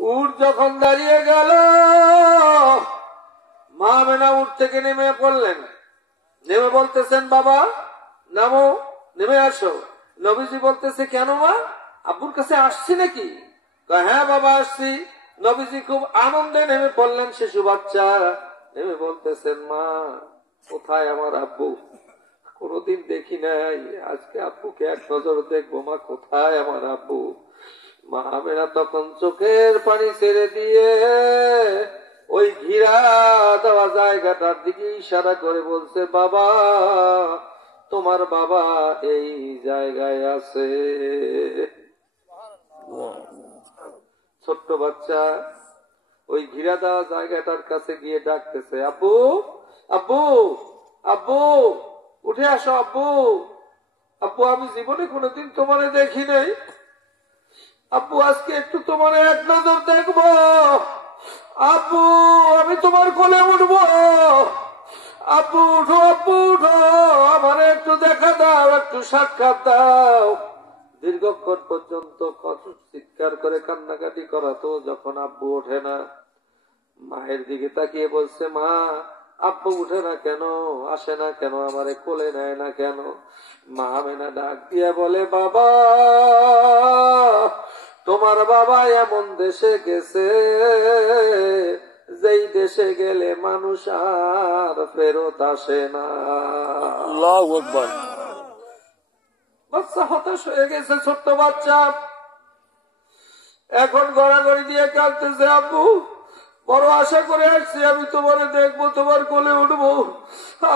উট যখন দাঁড়িয়ে গেল, মা আমেনা উট থেকে নেমে পড়লেন। নেমে বলতেছেন, বাবা নামো, নেমে আসো। নবীজি বলতেছে, কেন মা, আব্বুর কাছে আসছি নাকি? হ্যাঁ বাবা আসছি। নবীজি খুব আনন্দে নেমে পড়লেন। শিশু বাচ্চা নেমে বলতেছেন, মা কোথায় আমার আব্বু? কোনদিন দেখি নাই, আজকে আব্বুকে এক নজর দেখবো। মা কোথায় আমার আব্বু? মা আমেনা তখন চোখের পানি ছেড়ে দিয়ে ওই ঘিরা দেওয়া জায়গাটার দিকে ইশারা করে বলছে, বাবা তোমার বাবা এই জায়গায় আছে। ছোট্ট বাচ্চা ওই ঘিরা দেওয়া জায়গাটার কাছে গিয়ে ডাকতেছে, আব্বু আব্বু আব্বু, উঠে আসো আব্বু। আব্বু আমি জীবনে কোনোদিন তোমারে দেখি নাই, আব্বু আজকে একটু তোমার এক নজর দেখবো। আব্বু আমি তোমার কোলে উঠবো। আব্বু উঠো, আব্বু উঠো, আমার একটু দেখা দাও, একটু সাক্ষাৎ দাও। দীর্ঘক্ষণ পর্যন্ত কত চিৎকার করে কান্নাকাটি করাতো, যখন আব্বু ওঠে না, মায়ের দিকে তাকিয়ে বলছে, মা আব্বু উঠে না কেন, আসে না কেন, আমারে কোলে নেয় না কেন? মা আমেনা ডাক দিয়ে বলে, বাবা তোমার বাবা এমন দেশে গেছে যেই দেশে গেলে মানুষ আর ফেরত আসে না। আল্লাহু আকবার। বাচ্চা হতাশ হয়ে গেছে, ছোট্ট বাচ্চা এখন গড়াগড়ি দিয়ে কাঁদতেছে, আব্বু বড় আশা করে আসছি আমি তোমারে দেখবো, তোমার কোলে উঠবো,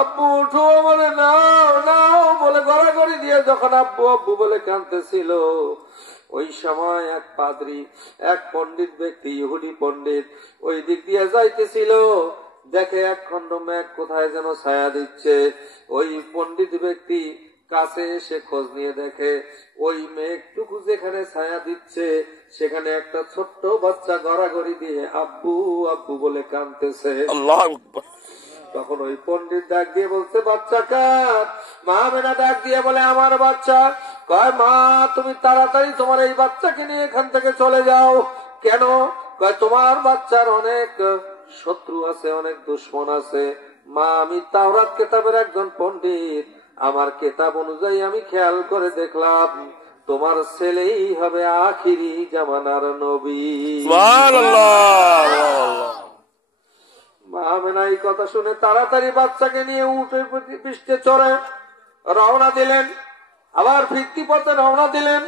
আব্বু উঠো, আমারে নাও নাও বলে গড়াগড়ি দিয়ে যখন আব্বু আব্বু বলে কাঁদতেছিল, ওই সময় এক পাদ্রী, এক পণ্ডিত ব্যক্তি, ইহুদি পণ্ডিত ওই দিক দিয়ে যাইতেছিল। দেখে এক খন্ড মেঘ কোথায় যেন ছায়া দিচ্ছে। ওই পণ্ডিত ব্যক্তি কাছে এসে খোঁজ নিয়ে দেখে ওই মেঘটুকু যেখানে ছায়া দিচ্ছে সেখানে একটা ছোট্ট বাচ্চা গড়াগড়ি দিয়ে আব্বু আব্বু বলে কাঁদতেছে। আল্লাহু আকবার। তখন ওই পণ্ডিত ডাক দিয়ে বলছে, বাচ্চা কার? মা আমেনা ডাক দিয়ে বলে, আমার বাচ্চা। কয়, মা তুমি তাড়াতাড়ি তোমার এই বাচ্চাকে নিয়ে এখান থেকে চলে যাও। কেন? কয়, তোমার বাচ্চার অনেক শত্রু আছে, অনেক দুশ্মন আছে। মা আমি তাওরাত কেতাবের একজন পণ্ডিত, আমার কেতাব অনুযায়ী আমি খেয়াল করে দেখলাম তোমার ছেলেই হবে আখিরি জামানার নবী। সুবহানাল্লাহ। মা আমেনা এই কথা শুনে তাড়াতাড়ি বাচ্চাকে নিয়ে উঠে পৃষ্ঠে চড়ে রওনা দিলেন। আবার ফিরতি পথে রওনা দিলেন।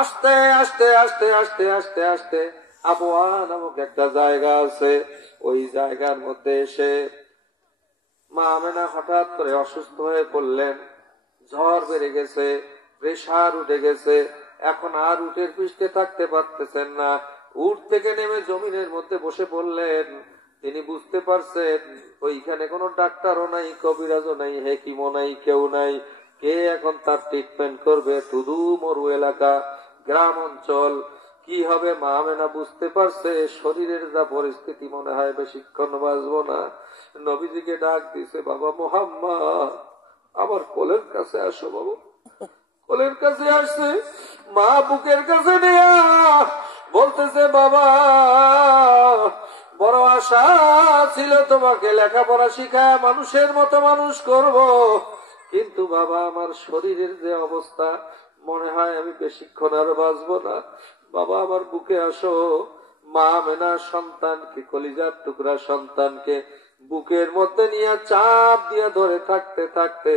আস্তে আস্তে আস্তে আস্তে আস্তে আস্তে আবওয়া নামক একটা জায়গা আছে, ওই জায়গার মধ্যে এসে মা আমেনা হঠাৎ করে অসুস্থ হয়ে পড়লেন। ঝড় বেড়ে গেছে, প্রেসার উঠে গেছে, এখন আর উটের পৃষ্ঠে থাকতে পারতেছেন না। উট থেকে নেমে জমিনের মধ্যে বসে পড়লেন। তিনি বুঝতে পারছেন ওইখানে কোনো ডাক্তারও নাই, কবিরাজও নাই, হেকিমও নাই, কেউ নাই। কে এখন তার ট্রিটমেন্ট করবে? শুধু মরু এলাকা, গ্রাম অঞ্চল, কি হবে? মা আমেনা বুঝতে পারছে শরীরের যা পরিস্থিতি, মনে হয় বেশিক্ষণ বাঁচবো না। নবীজিকে ডাক দিছে, বাবা মুহাম্মদ আমার কোলের কাছে আসো। বাবা কোলের কাছে আসছে, মা বুকের কাছে নিয়ে বলতেছে, বাবা বড় আশা ছিল তোমাকে লেখাপড়া শিখায় মানুষের মতো মানুষ করব, কিন্তু বাবা আমার শরীরের যে অবস্থা, মনে হয় আমি বেশিক্ষণ আর বাঁচবো না। বাবা আমার বুকে আসো। মা আমেনা সন্তানকে, কলিজার টুকরা সন্তানকে বুকের মধ্যে নিয়ে চাপ দিয়ে ধরে থাকতে থাকতে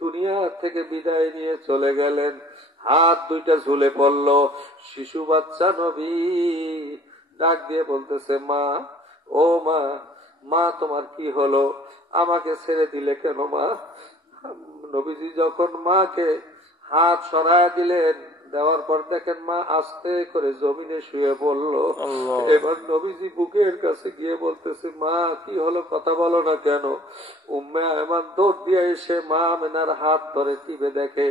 দুনিয়া থেকে বিদায় নিয়ে চলে গেলেন। হাত দুইটা ঝুলে পড়ল। শিশু বাচ্চা নবী ডাক দিয়ে বলতেছে, মা ও মা, মা তোমার কি হলো? আমাকে ছেড়ে দিলে কেন মা? নবীজি যখন মাকে হাত সরায় দিলেন, দেওয়ার পর দেখেন মা আস্তে করে জমিনে শুয়ে পড়ল। এবার নবীজি বুকের কাছে গিয়ে বলতেছে, মা কি হলো, কথা বলো না কেন? উম্মে আয়মান দৌড় দিয়ে এসে মা আমেনার হাত ধরে টিপে দেখে,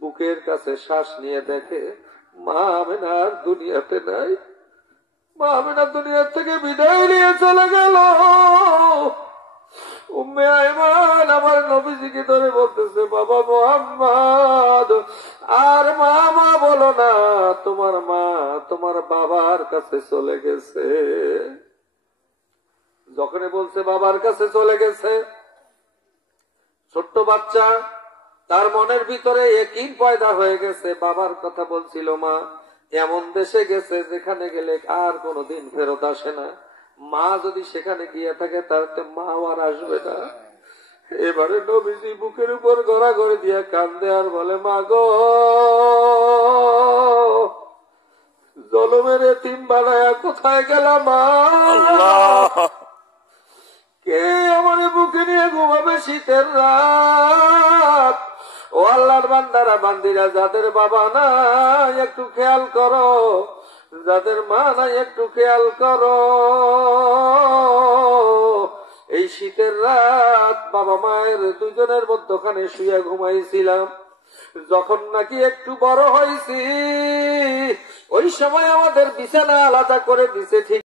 বুকের কাছে শ্বাস নিয়ে দেখে মা আমেনার দুনিয়াতে নাই। মা আমেনা দুনিয়া থেকে বিদায় নিয়ে চলে গেল। উম্মে আয়মান আমার নবীজিকে ধরে বলতেছে, বাবা মুহাম্মদ, আর মা মা বলো না, তোমার মা তোমার বাবার কাছে চলে গেছে। যখনই বলছে বাবার কাছে চলে গেছে, ছোট্ট বাচ্চা, তার মনের ভিতরে ইয়াকিন পয়দা হয়ে গেছে। বাবার কথা বলছিল, মা এমন দেশে গেছে যেখানে গেলে আর কোনোদিন ফেরত আসে না। মা যদি সেখানে গিয়ে থাকে তাহলে মা আর আসবে না। এবারে নবীজি বুকের উপর গড়াগড়ি দিয়ে কান্দে আর বলে, মা গো, জলমের এতিম বানায়া কোথায় গেলাম মা? কে আমার বুকে নিয়ে ঘুমাবে শীতের রাত? ও আল্লাহর বান্দারা বান্দিরা, যাদের বাবা নাই একটু খেয়াল করো, যাদের মা নাই একটু খেয়াল করো। এই শীতের রাত বাবা মায়ের দুজনের মধ্যখানে শুয়ে ঘুমাইছিলাম। যখন নাকি একটু বড় হয়েছি, ওই সময় আমাদের বিছানা আলাদা করে দিছে। ঠিক